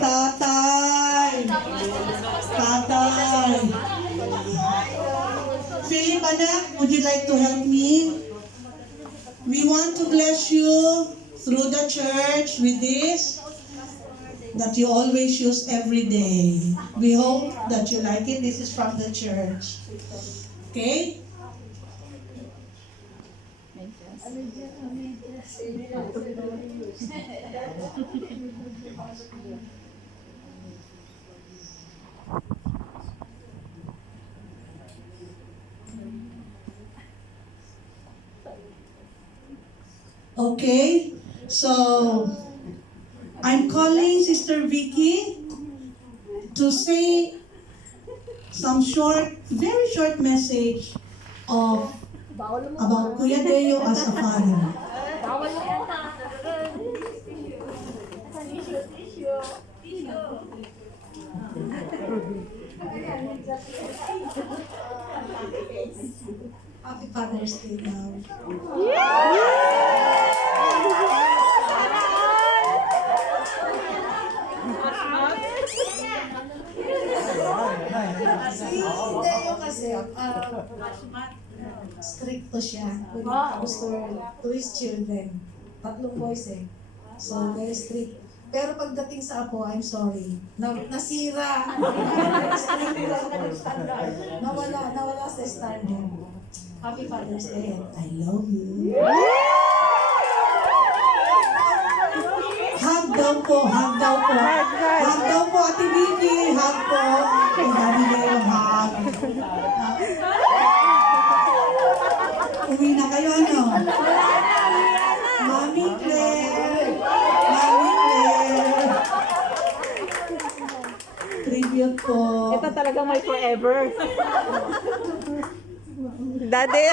tatay. Tatay. Philip, anak, would you like to help me? We want to bless you through the church with this that you always use every day. We hope that you like it. This is from the church. Okay? Okay, so I'm calling Sister Vicky to say some short, very short message of about Kuya Deo as a father. Happy Father's Day now. Si Deo kasi, stricto siya when it comes to his children. Tatlong boys eh. So, very strict. Pero pagdating sa apo, I'm sorry. Nasira. Nawala sa standard. Happy Father's Day. I love you. Hug daw po, hug daw po. Hug daw po, Ate Vicky. Hug po. Kay Daddy Deo, hug. Uwi na kayo, ano? Mami Claire. Mami Claire. Tribute po. Ito talaga may forever. Daddy.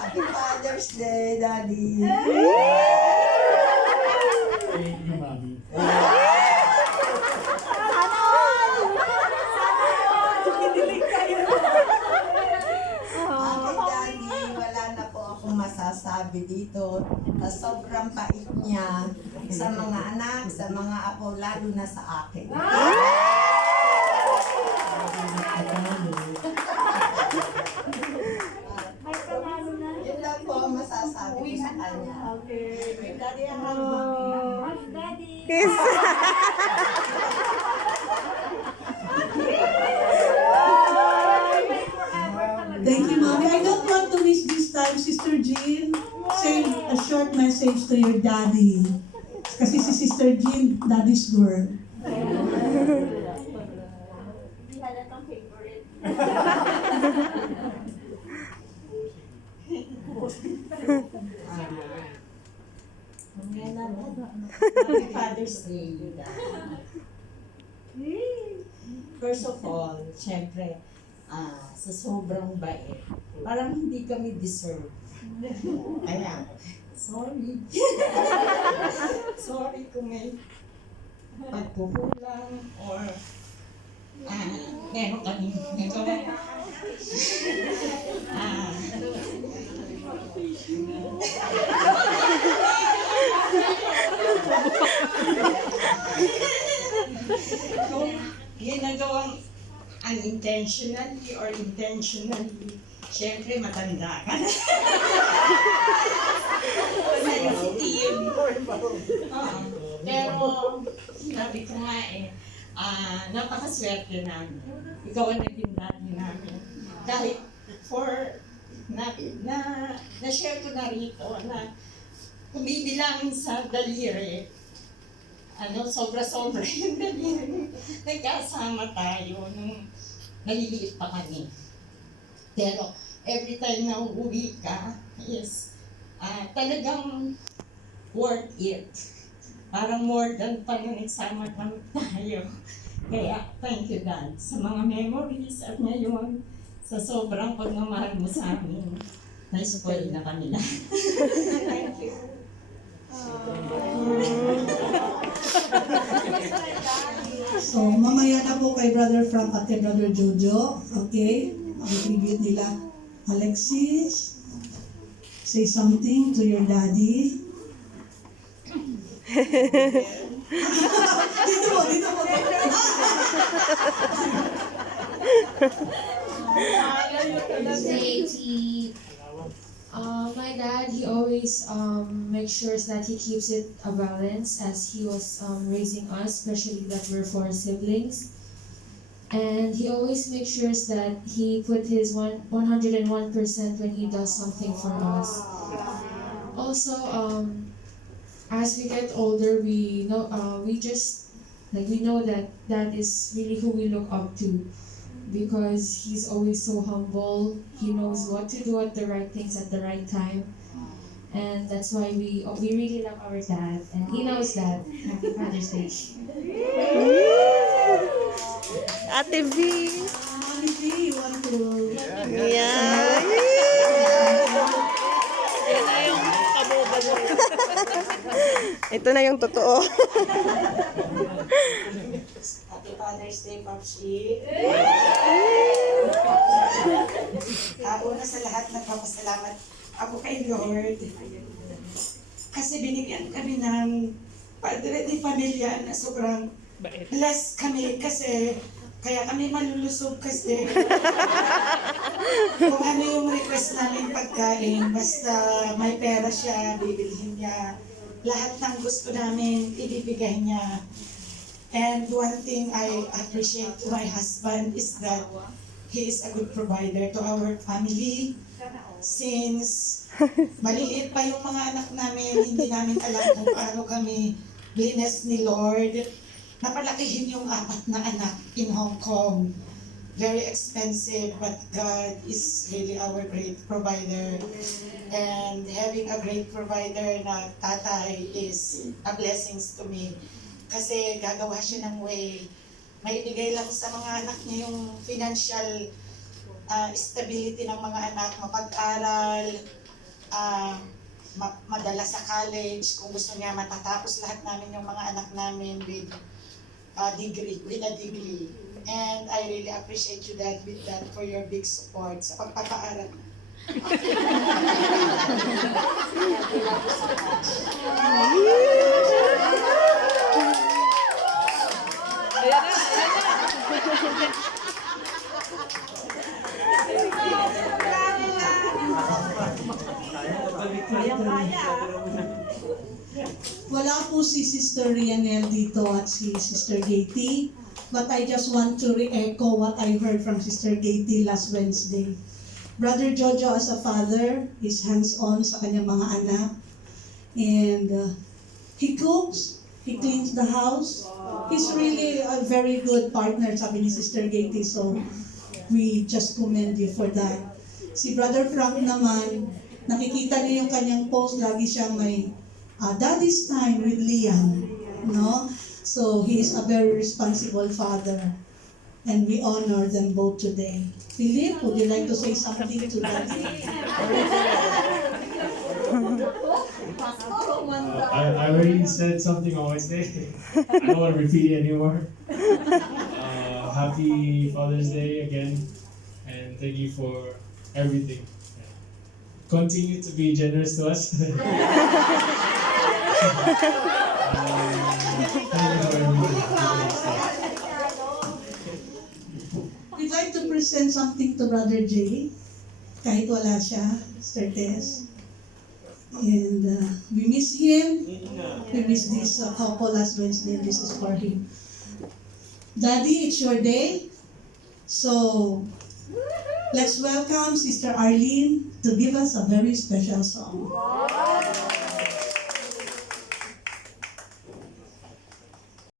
Happy Father's Day, Daddy. Thank you, Mami. Daddy, wala na po akong masasabi dito. Sobrang pait niya sa mga anak, sa mga apo, lalo na sa akin. Yun lang po ang masasabi ko sa kanya. Okay. Daddy, Kiss. Thank you, Mommy. I don't want to miss this time, Sister Jean. Say a short message to your daddy. Kasi si Sister Jean, daddy's girl. Happy Father's Day, First of all, syempre, sa sobrang bait, parang hindi kami deserve. Kaya, sorry. Sorry kung may pagkukulang or meron kami nagawa. Kung ginagawang unintentionally or intentionally, syempre matanda ka na. Sensitive. Pero, sabi ko nga napakaswerte namin. Ikaw ang naging daddy namin. Kahit na-share ko na rito na kumibilang sa daliri, sobra-sobra yung daliri. Nagkasama tayo nung naliliit pa kami. Pero every time na uuwi ka, talagang worth it. Parang more than pa nung nagsama kami tayo. Kaya thank you, Dad, sa mga memories at ngayon sa sobrang pagmamahal mo sa amin. Na-spoil na kami lang. Thank you. So, mamaya na po kay Brother Frank at kay Brother Jojo. Okay? Ang tribute nila. Alexis, say something to your daddy. Dito mo. He, my dad, he always makes sure that he keeps it a balance as he was raising us, especially that we're four siblings. And he always makes sure that he put his 101% when he does something for us. Also, as we get older, we know that that is really who we look up to, because he's always so humble. He knows what to do at the right things at the right time, and that's why we really love our dad, and he knows that. Happy Father's Day. Ate V. Maybe you want to... Yeah. Yan na yung kabubad. Ito na yung totoo. Happy Father's Day, Popshi. Una sa lahat, nagpapasalamat ako kay Lord. Kasi binigyan kami ng padre ni pamilya na sobrang blessed kami kasi kaya kami malulusog kasi kung ano yung request namin pagkain, basta may pera siya, bibilhin niya. Lahat ng gusto namin, ibibigay niya. And one thing I appreciate to my husband is that he is a good provider to our family. Since maliliit pa yung mga anak namin, hindi namin alam kung paano kami blessed ni Lord. Napalakihin yung 4 na anak in Hong Kong. Very expensive, but God is really our great provider. And having a great provider na tatay is a blessing to me. Kasi gagawa siya ng way. May ibigay lang sa mga anak niya yung financial stability ng mga anak, mapag-aral, madala sa college, kung gusto niya matatapos lahat namin yung mga anak namin with a degree. And I really appreciate you, Dad, with that for your big support sa pagpapaaral. I love you so much. Wala po si Sister Rianel dito at si Sister Katie. But I just want to re-echo what I heard from Sister Katie last Wednesday. Brother Jojo as a father is hands-on sa kanyang mga anak. And he cooks, he cleans the house. He's really a very good partner, sabi ni Sister Katie. So we just commend you for that. Si Brother Frank naman, nakikita niyo yung kanyang post, lagi siyang may daddy's time with Liam, no? So he is a very responsible father, and we honor them both today. Philip, would you like to say something to Daddy? I already said something on Wednesday. I don't want to repeat it anymore. Happy Father's Day again, and thank you for everything. Continue to be generous to us. Thank you for everything. We'd like to present something to Brother Jay, kahit wala siya, Sister Tess. And we miss him. We miss this couple last Wednesday. This is for him. Daddy, it's your day. So, let's welcome Sister Arlene to give us a very special song.